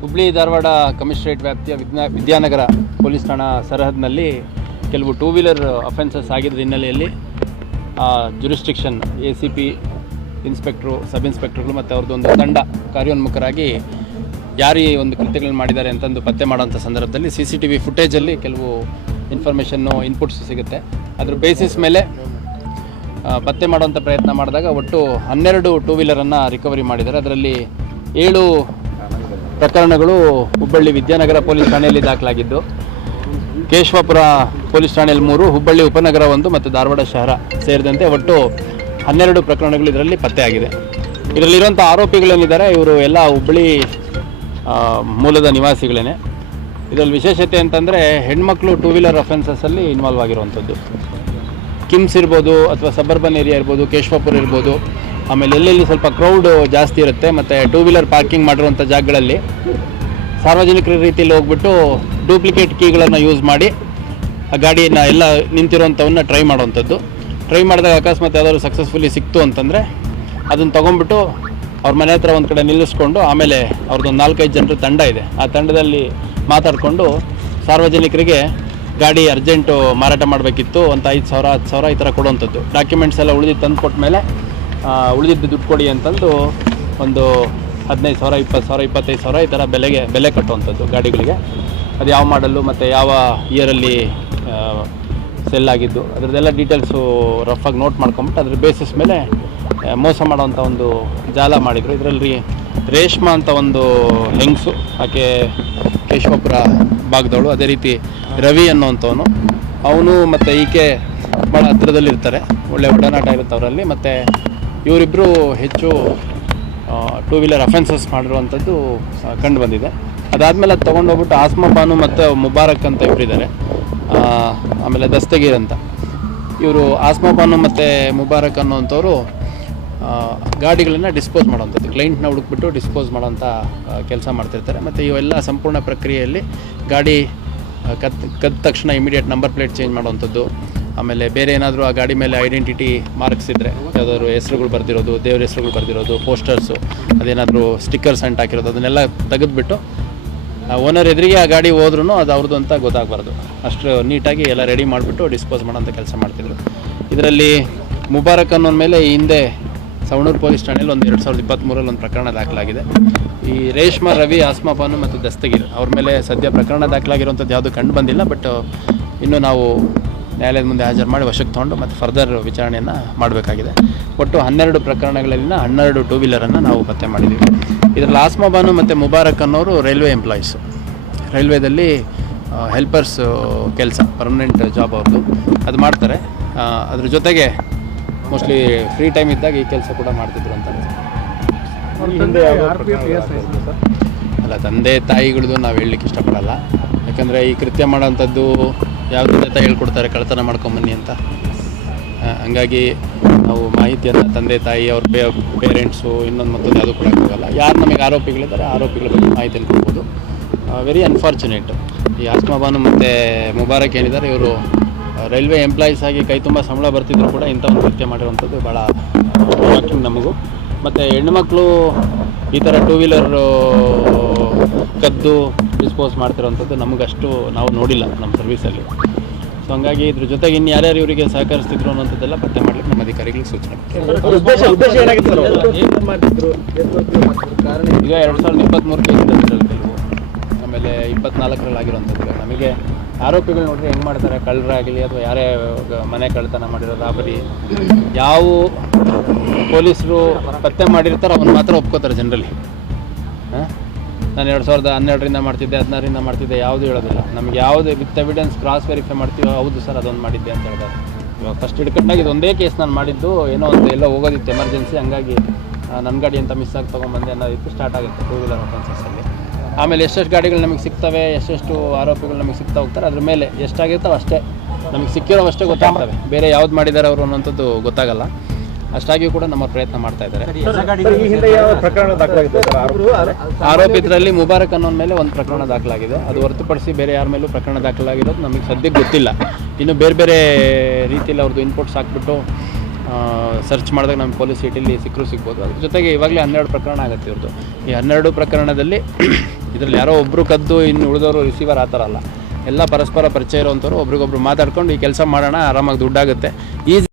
Hubli Dharwad commissionerate ವ್ಯಾಪ್ತಿಯ ವಿಜ್ಞಾ Vidyanagar police ಠಾಣಾ ಸರಹದ್ನಲ್ಲಿ ಕೆಲವು ಟೂ ವೀಲರ್ ಅಫೆನ್ಸಸ್ ಆಗಿದ್ದ ಹಿನ್ನೆಲೆಯಲ್ಲಿ jurisdiction A C P inspector sub ಇನ್ಸ್ಪೆಕ್ಟ್ರುಗಳು ಮತ್ತು ಅವ್ರದ್ದೊಂದು ತಂಡ ಕಾರ್ಯೋನ್ಮುಖರಾಗಿ ಯಾರು ಈ ಒಂದು ಕೃತ್ಯಗಳನ್ನು ಮಾಡಿದ್ದಾರೆ ಅಂತಂದು ಪತ್ತೆ ಮಾಡೋಂಥ ಸಂದರ್ಭದಲ್ಲಿ ಸಿ ಸಿ ಟಿ ವಿ ಫುಟೇಜಲ್ಲಿ ಕೆಲವು ಇನ್ಫಾರ್ಮೇಷನ್ನು ಇನ್ಪುಟ್ಸ್ ಸಿಗುತ್ತೆ. ಅದ್ರ ಬೇಸಿಸ್ ಮೇಲೆ ಪತ್ತೆ ಮಾಡುವಂಥ ಪ್ರಯತ್ನ ಮಾಡಿದಾಗ ಒಟ್ಟು ಹನ್ನೆರಡು ಟೂ ವೀಲರನ್ನು ರಿಕವರಿ ಮಾಡಿದ್ದಾರೆ. ಅದರಲ್ಲಿ ಏಳು ಪ್ರಕರಣಗಳು ಹುಬ್ಬಳ್ಳಿ ವಿದ್ಯಾನಗರ ಪೊಲೀಸ್ ಠಾಣೆಯಲ್ಲಿ ದಾಖಲಾಗಿದ್ದು, ಕೇಶವಪುರ ಪೊಲೀಸ್ ಠಾಣೆಯಲ್ಲಿ ಮೂರು, ಹುಬ್ಬಳ್ಳಿ ಉಪನಗರ ಒಂದು ಮತ್ತು ಧಾರವಾಡ ಶಹರ ಸೇರಿದಂತೆ ಒಟ್ಟು ಹನ್ನೆರಡು ಪ್ರಕರಣಗಳು ಇದರಲ್ಲಿ ಪತ್ತೆಯಾಗಿದೆ. ಇದರಲ್ಲಿರುವಂಥ ಆರೋಪಿಗಳೇನಿದ್ದಾರೆ, ಇವರು ಎಲ್ಲ ಹುಬ್ಬಳ್ಳಿ ಮೂಲದ ನಿವಾಸಿಗಳೇ ಇದರಲ್ಲಿ ವಿಶೇಷತೆ ಅಂತಂದರೆ ಹೆಣ್ಮಕ್ಳು ಟೂ ವೀಲರ್ ಅಫೆನ್ಸಸ್ಸಲ್ಲಿ ಇನ್ವಾಲ್ವ್ ಆಗಿರುವಂಥದ್ದು. ಕಿಮ್ಸ್ ಇರ್ಬೋದು ಅಥವಾ ಸಬರ್ಬನ್ ಏರಿಯಾ ಇರ್ಬೋದು, ಕೇಶವಪುರ ಇರ್ಬೋದು ಆಮೇಲೆ ಎಲ್ಲೆಲ್ಲಿ ಸ್ವಲ್ಪ ಕ್ರೌಡ್ ಜಾಸ್ತಿ ಇರುತ್ತೆ, ಮತ್ತು ಟೂ ವೀಲರ್ ಪಾರ್ಕಿಂಗ್ ಮಾಡಿರುವಂಥ ಜಾಗಗಳಲ್ಲಿ ಸಾರ್ವಜನಿಕರ ರೀತಿಯಲ್ಲಿ ಹೋಗ್ಬಿಟ್ಟು ಡೂಪ್ಲಿಕೇಟ್ ಕೀಗಳನ್ನು ಯೂಸ್ ಮಾಡಿ, ಆ ಗಾಡಿಯನ್ನು ಎಲ್ಲ ನಿಂತಿರುವಂಥವನ್ನ ಟ್ರೈ ಮಾಡುವಂಥದ್ದು. ಟ್ರೈ ಮಾಡಿದಾಗ ಅಕಸ್ಮಾತ್ ಯಾವ್ದಾದ್ರು ಸಕ್ಸಸ್ಫುಲಿ ಸಿಕ್ತು ಅಂತಂದರೆ ಅದನ್ನು ತೊಗೊಂಡ್ಬಿಟ್ಟು ಅವ್ರ ಮನೆ ಹತ್ರ ಒಂದು ಕಡೆ ನಿಲ್ಲಿಸ್ಕೊಂಡು ಆಮೇಲೆ ಅವ್ರದ್ದೊಂದು ನಾಲ್ಕೈದು ಜನರ ತಂಡ ಇದೆ. ಆ ತಂಡದಲ್ಲಿ ಮಾತಾಡಿಕೊಂಡು ಸಾರ್ವಜನಿಕರಿಗೆ ಗಾಡಿ ಅರ್ಜೆಂಟು ಮಾರಾಟ ಮಾಡಬೇಕಿತ್ತು ಅಂತ ಐದು ಸಾವಿರ ಹತ್ತು ಸಾವಿರ ಈ ಥರ ಕೊಡುವಂಥದ್ದು. ಡಾಕ್ಯುಮೆಂಟ್ಸ್ ಎಲ್ಲ ಉಳಿದು ತಂದು ಕೊಟ್ಟ ಮೇಲೆ ಉಳಿದಿದ್ದು ದುಡ್ಡು ಕೊಡಿ ಅಂತಂದು ಒಂದು ಹದಿನೈದು ಸಾವಿರ, ಇಪ್ಪತ್ತು ಸಾವಿರ, ಇಪ್ಪತ್ತೈದು ಸಾವಿರ ಈ ಥರ ಬೆಲೆಗೆ, ಬೆಲೆ ಕಟ್ಟುವಂಥದ್ದು ಗಾಡಿಗಳಿಗೆ. ಅದು ಯಾವ ಮಾಡಲು ಮತ್ತು ಯಾವ ಇಯರಲ್ಲಿ ಸೆಲ್ ಆಗಿದ್ದು, ಅದರದ್ದೆಲ್ಲ ಡೀಟೇಲ್ಸು ರಫಾಗಿ ನೋಟ್ ಮಾಡ್ಕೊಂಬಿಟ್ಟು ಅದ್ರ ಬೇಸಿಸ್ ಮೇಲೆ ಮೋಸ ಮಾಡೋವಂಥ ಒಂದು ಜಾಲ ಮಾಡಿದರು. ಇದರಲ್ಲಿ ರೇಷ್ಮಾ ಅಂತ ಒಂದು ಹೆಂಗಸು, ಆಕೆ ಕೇಶವಪುರ ಭಾಗದವಳು, ಅದೇ ರೀತಿ ರವಿ ಅನ್ನೋವಂಥವನು. ಅವನು ಮತ್ತು ಈಕೆ ಭಾಳ ಹತ್ತಿರದಲ್ಲಿರ್ತಾರೆ. ಒಳ್ಳೆ ಒಡನಾಟ ಇರುತ್ತೆ ಅವರಲ್ಲಿ ಮತ್ತು ಇವರಿಬ್ಬರು ಹೆಚ್ಚು ಟೂ ವೀಲರ್ ಅಫೆನ್ಸಸ್ ಮಾಡಿರುವಂಥದ್ದು ಕಂಡು ಬಂದಿದೆ. ಅದಾದಮೇಲೆ ಅದು ತೊಗೊಂಡೋಗ್ಬಿಟ್ಟು ಆಸ್ಮಾ ಬಾನು ಮತ್ತು ಮುಬಾರಕ್ ಅಂತ ಇಬ್ಬರಿದ್ದಾರೆ ಆಮೇಲೆ ದಸ್ತಗೀರ್ ಅಂತ. ಇವರು ಆಸ್ಮಾ ಬಾನು ಮತ್ತು ಮುಬಾರಕ್ ಅನ್ನೋವಂಥವ್ರು ಗಾಡಿಗಳನ್ನು ಡಿಸ್ಪೋಸ್ ಮಾಡೋವಂಥದ್ದು ಕ್ಲೈಂಟ್ನ ಹುಡುಕ್ಬಿಟ್ಟು ಡಿಸ್ಪೋಸ್ ಮಾಡೋಂಥ ಕೆಲಸ ಮಾಡ್ತಿರ್ತಾರೆ. ಮತ್ತು ಇವೆಲ್ಲ ಸಂಪೂರ್ಣ ಪ್ರಕ್ರಿಯೆಯಲ್ಲಿ ಗಾಡಿ ಕತ್ ಕದ್ದ ತಕ್ಷಣ ಇಮಿಡಿಯೇಟ್ ನಂಬರ್ ಪ್ಲೇಟ್ ಚೇಂಜ್ ಮಾಡುವಂಥದ್ದು ಆಮೇಲೆ ಬೇರೆ ಏನಾದರೂ ಆ ಗಾಡಿ ಮೇಲೆ ಐಡೆಂಟಿಟಿ ಮಾರ್ಕ್ಸ್ ಇದ್ದರೆ ಯಾವುದಾದ್ರು ಹೆಸರುಗಳು ಬರ್ದಿರೋದು, ದೇವ್ರ ಹೆಸರುಗಳು ಬರೆದಿರೋದು ಪೋಸ್ಟರ್ಸು ಅದೇನಾದರೂ ಸ್ಟಿಕ್ಕರ್ಸ್ ಅಂಟ್ ಹಾಕಿರೋದು, ಅದನ್ನೆಲ್ಲ ತೆಗೆದುಬಿಟ್ಟು ಓನರ್ ಎದುರಿಗೆ ಆ ಗಾಡಿ ಹೋದ್ರೂ ಅದು ಅವ್ರದ್ದು ಅಂತ ಗೊತ್ತಾಗಬಾರ್ದು. ಅಷ್ಟು ನೀಟಾಗಿ ಎಲ್ಲ ರೆಡಿ ಮಾಡಿಬಿಟ್ಟು ಡಿಸ್ಪೋಸ್ ಮಾಡೋಂಥ ಕೆಲಸ ಮಾಡ್ತಿದ್ರು. ಇದರಲ್ಲಿ ಮುಬಾರಕ್ ಅನ್ನೋ ಮೇಲೆ ಹಿಂದೆ ಸವಣೂರು ಪೊಲೀಸ್ ಠಾಣೆಯಲ್ಲಿ ಒಂದು ಎರಡು ಸಾವಿರದ ಇಪ್ಪತ್ತ್ಮೂರಲ್ಲಿ ಒಂದು ಪ್ರಕರಣ ದಾಖಲಾಗಿದೆ. ಈ ರೇಷ್ಮಾ, ರವಿ, ಆಸ್ಮಾ ಬಾನು ಮತ್ತು ದಸ್ತಗಿರ್ ಅವ್ರ ಮೇಲೆ ಸದ್ಯ ಪ್ರಕರಣ ದಾಖಲಾಗಿರುವಂಥದ್ದು ಯಾವುದು ಕಂಡು ಬಂದಿಲ್ಲ ಬಟ್ ಇನ್ನು ನಾವು ನ್ಯಾಯಾಲಯದ ಮುಂದೆ ಹಾಜರು ಮಾಡಿ ವಶಕ್ಕೆ ತೊಗೊಂಡು ಮತ್ತು ಫರ್ದರ್ ವಿಚಾರಣೆಯನ್ನು ಮಾಡಬೇಕಾಗಿದೆ. ಒಟ್ಟು ಹನ್ನೆರಡು ಪ್ರಕರಣಗಳಲ್ಲಿನ ಹನ್ನೆರಡು ಟೂ ವೀಲರನ್ನು ನಾವು ಪತ್ತೆ ಮಾಡಿದ್ದೀವಿ ಇದರಲ್ಲಿ ಆಸ್ಮಾ ಬಾನು ಮತ್ತು ಮುಬಾರಕ್ ಅನ್ನೋರು ರೈಲ್ವೆ ಎಂಪ್ಲಾಯೀಸು ರೈಲ್ವೇದಲ್ಲಿ ಹೆಲ್ಪರ್ಸ್ ಕೆಲಸ ಪರ್ಮನೆಂಟ್ ಜಾಬ್ ಅವ್ರದ್ದು ಅದು ಮಾಡ್ತಾರೆ. ಅದ್ರ ಜೊತೆಗೆ ಮೋಸ್ಟ್ಲಿ ಫ್ರೀ ಟೈಮ್ ಇದ್ದಾಗ ಈ ಕೆಲಸ ಕೂಡ ಮಾಡ್ತಿದ್ರು ಅಂತ ಅಲ್ಲ ತಂದೆ ತಾಯಿಗಳದ್ದು ನಾವು ಹೇಳಲಿಕ್ಕೆ ಇಷ್ಟಪಡಲ್ಲ. ಯಾಕಂದರೆ ಈ ಕೃತ್ಯ ಮಾಡೋಂಥದ್ದು ಯಾವುದ್ರ ಜೊತೆ ಹೇಳ್ಕೊಡ್ತಾರೆ ಕಳ್ತನ ಮಾಡ್ಕೊಂಬನ್ನಿ ಅಂತ. ಹಂಗಾಗಿ ನಾವು ಮಾಹಿತಿಯನ್ನು ತಂದೆ, ತಾಯಿ, ಅವ್ರ ಪೇರೆಂಟ್ಸು, ಇನ್ನೊಂದು ಮತ್ತೊಂದು ಯಾವುದೂ ಕೊಡೋಕ್ಕಾಗಲ್ಲ ಯಾರು ನಮಗೆ ಆರೋಪಿಗಳಿದ್ದಾರೆ ಆರೋಪಿಗಳ ಬಗ್ಗೆ ಮಾಹಿತಿಯನ್ನು ಕೊಡ್ಬೋದು. ವೆರಿ ಅನ್ಫಾರ್ಚುನೇಟ್ ಈ ಆಸ್ಮಾಬಾನು ಮತ್ತು ಮುಬಾರಕ್ ಏನಿದ್ದಾರೆ ಇವರು ರೈಲ್ವೆ ಎಂಪ್ಲಾಯೀಸ್ ಆಗಿ ಕೈ ತುಂಬ ಸಂಬಳ ಬರ್ತಿದ್ರು ಕೂಡ ಇಂಥ ಒಂದು ಕೃತ್ಯ ಮಾಡಿರುವಂಥದ್ದು ಭಾಳ ಶಾಕಿಂಗ್ ನಮಗೂ. ಮತ್ತು ಹೆಣ್ಮಕ್ಳು ಈ ಥರ ಟೂ ವೀಲರ್ ಕದ್ದು ಡಿಸ್ಪೋಸ್ ಮಾಡ್ತಿರೋವಂಥದ್ದು ನಮಗಷ್ಟು ನಾವು ನೋಡಿಲ್ಲ ನಮ್ಮ ಸರ್ವಿಸಲ್ಲಿ. ಸೊ ಹಂಗಾಗಿ ಇದ್ರ ಜೊತೆಗೆ ಇನ್ನು ಯಾರ್ಯಾರು ಇವರಿಗೆ ಸಹಕರಿಸ್ತಿದ್ರು ಅನ್ನೋಂಥದ್ದೆಲ್ಲ ಪತ್ತೆ ಮಾಡಲಿಕ್ಕೆ ನಮ್ಮ ಅಧಿಕಾರಿಗಳಿಗೆ ಸೂಚನೆ ಕೊಟ್ಟಿದ್ದೀವಿ. ಉದ್ದೇಶ ಉದ್ದೇಶ ಏನಾಗಿತ್ತು ಸರ್ ಏನ್ ಮಾಡ್ತಿದ್ರು? ಏನ್ ಮಾಡ್ತಿದ್ರು? ಕಾರಣ ಏನು? ಈಗ ಎರಡು ಸಾವಿರದ ಇಪ್ಪತ್ತ್ಮೂರು ಕೇಸ್ ಅದರಲ್ಲಿ ಕೆಲವು. ಆಮೇಲೆ ಇಪ್ಪತ್ನಾಲ್ಕರಲ್ಲಿ ಆಗಿರುವಂಥದ್ದು. ನಮಗೆ ಆರೋಪಿಗಳು ನೋಡಿದ್ರೆ ಹೆಂಗೆ ಮಾಡ್ತಾರೆ? ಕಳ್ಳರಾಗಲಿ ಅಥವಾ ಯಾರೇ ಮನೆ ಕಳ್ಳತನ ಮಾಡಿರೋ ರಾಬರಿ ಯಾವ ಪೊಲೀಸರು ಪತ್ತೆ ಮಾಡಿರ್ತಾರೋ ಅವನ್ನ ಮಾತ್ರ ಒಪ್ಕೋತಾರೆ ಜನರಲಿ ನಾನು ಎರಡು ಸಾವಿರದ ಹನ್ನೆರಡರಿಂದ ಮಾಡ್ತಿದ್ದೆ, ಹದಿನಾರರಿಂದ ಮಾಡ್ತಿದ್ದೆ, ಯಾವುದು ಹೇಳೋದಿಲ್ಲ. ನಮ್ಗೆ ಯಾವುದು ವಿತ್ ಎವಿಡೆನ್ಸ್ ಕ್ರಾಸ್ ವೆರಿಫೈ ಮಾಡ್ತೀವೋ, ಹೌದು ಸರ್, ಅದೊಂದು ಮಾಡಿದ್ದೆ ಅಂತ ಹೇಳ್ತಾರೆ. ಇವಾಗ ಫಸ್ಟ್ ಹಿಡ್ಕೊಂಡಾಗ ಇದು ಒಂದೇ ಕೇಸ್ ನಾನು ಮಾಡಿದ್ದು, ಏನೋ ಒಂದು ಎಲ್ಲ ಹೋಗೋದಿತ್ತು ಎಮರ್ಜೆನ್ಸಿ ಹಂಗಾಗಿ ನನ್ನ ಗಾಡಿ ಅಂತ ಮಿಸ್ ಆಗಿ ತೊಗೊಂಬಂದೆ ಅನ್ನೋದಿತ್ತು ಸ್ಟಾರ್ಟ್ ಆಗುತ್ತೆ ಟೂ ವೀಲರ್ ಅಫೆನ್ಸಸ್ಸಲ್ಲಿ ಆಮೇಲೆ ಎಷ್ಟೆಷ್ಟು ಗಾಡಿಗಳು ನಮಗೆ ಸಿಗ್ತವೆ, ಎಷ್ಟೆಷ್ಟು ಆರೋಪಿಗಳು ನಮಗೆ ಸಿಗ್ತಾ ಹೋಗ್ತಾರೆ, ಅದ್ರ ಮೇಲೆ ಎಷ್ಟಾಗಿರ್ತಾವೆ ಅಷ್ಟೇ. ನಮಗೆ ಸಿಕ್ಕಿರೋ ಅಷ್ಟೇ ಗೊತ್ತಾಗ್ತವೆ. ಬೇರೆ ಯಾವ್ದು ಮಾಡಿದ್ದಾರೆ ಅವರು ಅನ್ನೋಂಥದ್ದು ಗೊತ್ತಾಗಲ್ಲ. ಅಷ್ಟಾಗಿಯೂ ಕೂಡ ನಮ್ಮ ಪ್ರಯತ್ನ ಮಾಡ್ತಾ ಇದ್ದಾರೆ. ಸರ್, ಈ ಹಿಂದೆ ಪ್ರಕರಣ ದಾಖಲಾಗಿತ್ತು ಆರೋಪಿತರಲ್ಲಿ ಮುಬಾರಕ್ ಅನ್ನೋ ಮೇಲೆ ಒಂದು ಪ್ರಕರಣ ದಾಖಲಾಗಿದೆ. ಅದು ಹೊರತುಪಡಿಸಿ ಬೇರೆ ಯಾರ ಮೇಲೂ ಪ್ರಕರಣ ದಾಖಲಾಗಿರೋದು ನಮಗೆ ಸದ್ಯಕ್ಕೆ ಗೊತ್ತಿಲ್ಲ. ಇನ್ನು ಬೇರೆ ಬೇರೆ ರೀತಿಯಲ್ಲಿ ಅವ್ರದ್ದು ಇನ್ಪುಟ್ಸ್ ಹಾಕ್ಬಿಟ್ಟು ಸರ್ಚ್ ಮಾಡಿದಾಗ ನಮ್ಮ ಪೊಲೀಸ್ ಸಿಟಿಲಿ ಸಿಕ್ಕರು ಸಿಗ್ಬೋದು. ಅದ್ರ ಜೊತೆಗೆ ಇವಾಗಲೇ ಹನ್ನೆರಡು ಪ್ರಕರಣ ಆಗುತ್ತೆ ಇವ್ರದ್ದು. ಈ ಹನ್ನೆರಡು ಪ್ರಕರಣದಲ್ಲಿ ಇದರಲ್ಲಿ ಯಾರೋ ಒಬ್ಬರು ಕದ್ದು ಇನ್ನು ಉಳಿದವರು ರಿಸೀವರ್ ಆ ಥರ ಅಲ್ಲ. ಎಲ್ಲ ಪರಸ್ಪರ ಪರಿಚಯ ಇರುವಂಥವ್ರು ಒಬ್ರಿಗೊಬ್ರು ಮಾತಾಡ್ಕೊಂಡು ಈ ಕೆಲಸ ಮಾಡೋಣ ಆರಾಮಾಗಿ ದುಡ್ಡಾಗುತ್ತೆ. ಈಸಿ